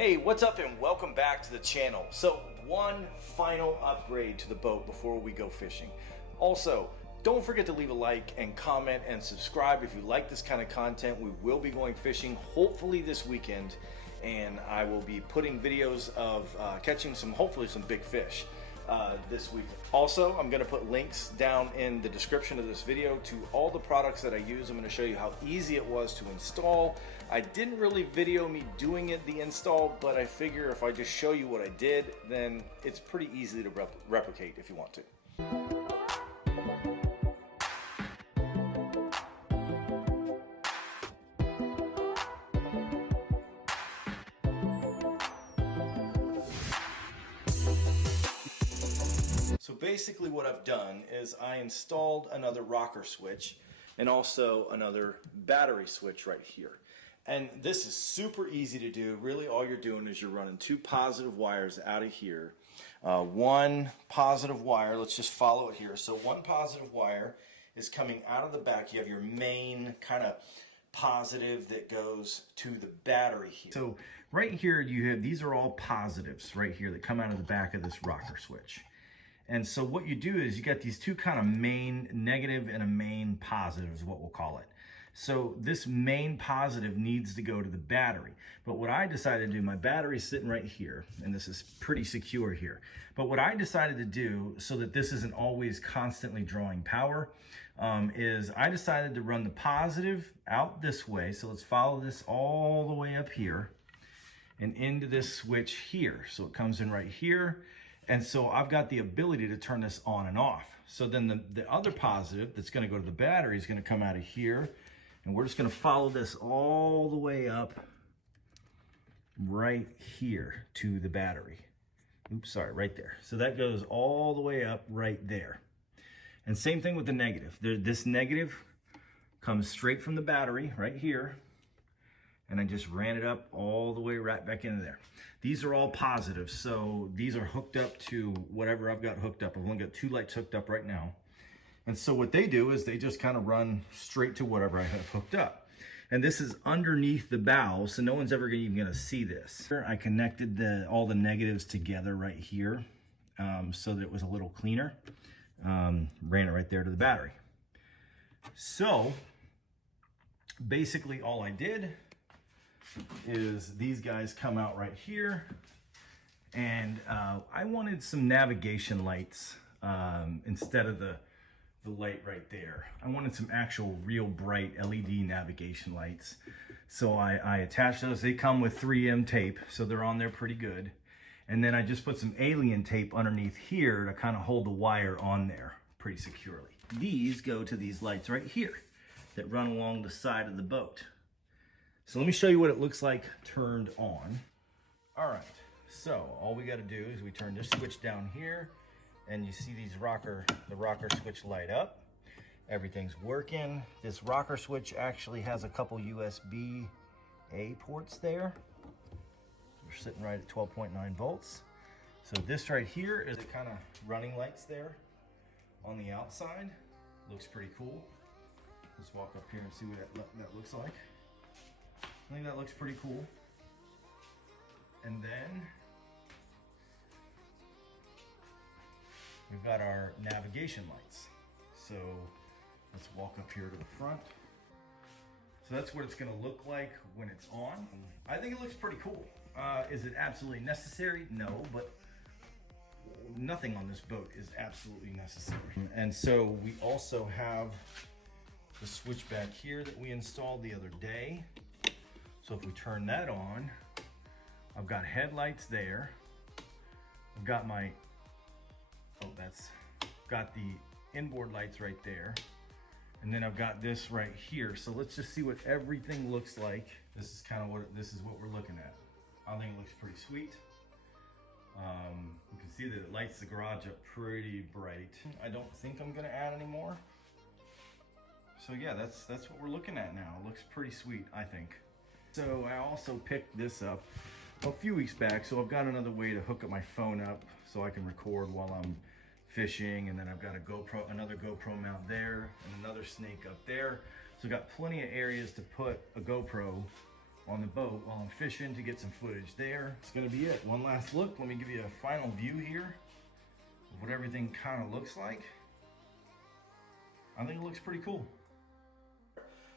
Hey, what's up and welcome back to the channel. So one final upgrade to the boat before we go fishing. Also, don't forget to leave a like and comment and subscribe if you like this kind of content. We will be going fishing hopefully this weekend, and I will be putting videos of catching hopefully some big fish this week. Also, I'm going to put links down in the description of this video to all the products that I use. I'm going to show you how easy it was to install. I didn't really video me doing the install, but I figure if I just show you what I did, then it's pretty easy to replicate if you want to. So basically what I've done is I installed another rocker switch and also another battery switch right here. And this is super easy to do. Really all you're doing is you're running two positive wires out of here. One positive wire, let's just follow it here. So one positive wire is coming out of the back. You have your main kind of positive that goes to the battery here. So right here you have, these are all positives right here that come out of the back of this rocker switch. And so what you do is you got these two kind of main negative and a main positive is what we'll call it. So this main positive needs to go to the battery. But what I decided to do, my battery's sitting right here, and this is pretty secure here. But what I decided to do so that this isn't always constantly drawing power is I decided to run the positive out this way. So let's follow this all the way up here and into this switch here. So it comes in right here. And so I've got the ability to turn this on and off. So then the other positive that's going to go to the battery is going to come out of here. And we're just going to follow this all the way up right here to the battery. Oops, sorry, right there. So that goes all the way up right there. And same thing with the negative. This negative comes straight from the battery right here. And I just ran it up all the way right back into there. These are all positives, so these are hooked up to whatever I've got hooked up. I've only got two lights hooked up right now. And so what they do is they just kind of run straight to whatever I have hooked up. And this is underneath the bow, so no one's ever even gonna see this. I connected all the negatives together right here so that it was a little cleaner. Ran it right there to the battery. So basically all I did is these guys come out right here, and I wanted some navigation lights instead of the light right there. I wanted some actual real bright LED navigation lights. So I attached those. They come with 3M tape, so they're on there pretty good. And then I just put some alien tape underneath here to kind of hold the wire on there pretty securely. These go to these lights right here that run along the side of the boat. So let me show you what it looks like turned on. All right, so all we gotta do is we turn this switch down here, and you see the rocker switch light up. Everything's working. This rocker switch actually has a couple USB-A ports there. We're sitting right at 12.9 volts. So this right here is the kind of running lights there on the outside. Looks pretty cool. Let's walk up here and see what that looks like. I think that looks pretty cool. And then we've got our navigation lights. So let's walk up here to the front. So that's what it's gonna look like when it's on. I think it looks pretty cool. Is it absolutely necessary? No, but nothing on this boat is absolutely necessary. And so we also have the switch back here that we installed the other day. So if we turn that on, I've got headlights there. I've got got the inboard lights right there. And then I've got this right here. So let's just see what everything looks like. This is kind of what we're looking at. I think it looks pretty sweet. You can see that it lights the garage up pretty bright. I don't think I'm gonna add any more. So yeah, that's what we're looking at now. It looks pretty sweet, I think. So I also picked this up a few weeks back. So I've got another way to hook up my phone up so I can record while I'm fishing. And then I've got another GoPro mount there, and another snake up there. So I've got plenty of areas to put a GoPro on the boat while I'm fishing to get some footage there. It's gonna be it. One last look. Let me give you a final view here of what everything kind of looks like. I think it looks pretty cool.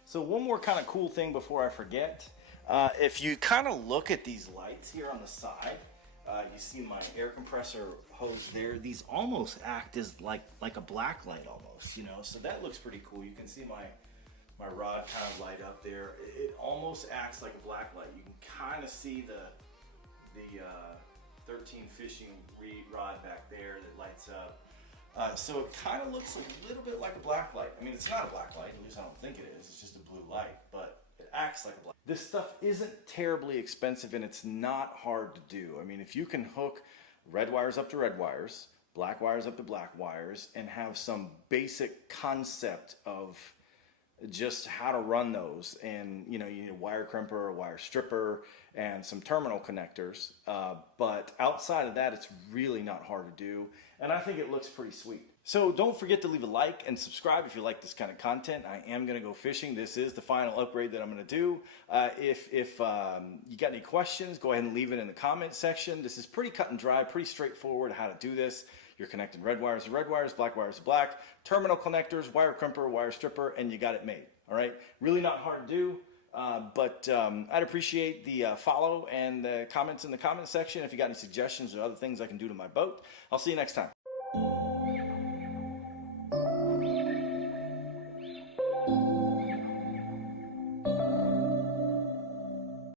So one more kind of cool thing before I forget. If you kind of look at these lights here on the side, you see my air compressor hose there. These almost act as like a black light almost, you know, so that looks pretty cool. You can see my rod kind of light up there. It almost acts like a black light. You can kind of see the 13 fishing rod back there that lights up. So it kind of looks a little bit like a black light. I mean, it's not a black light, at least I don't think it is. It's just a blue light, but it acts like a black. This stuff isn't terribly expensive and it's not hard to do. I mean, if you can hook red wires up to red wires, black wires up to black wires, and have some basic concept of just how to run those, and you know, you need a wire crimper, a wire stripper, and some terminal connectors, but outside of that, it's really not hard to do, and I think it looks pretty sweet. So don't forget to leave a like and subscribe if you like this kind of content. I am going to go fishing. This is the final upgrade that I'm going to do. If you got any questions, go ahead and leave it in the comment section. This is pretty cut and dry, pretty straightforward how to do this. You're connecting red wires to red wires, black wires to black, terminal connectors, wire crimper, wire stripper, and you got it made. All right, really not hard to do, but I'd appreciate the follow and the comments in the comment section if you got any suggestions or other things I can do to my boat. I'll see you next time.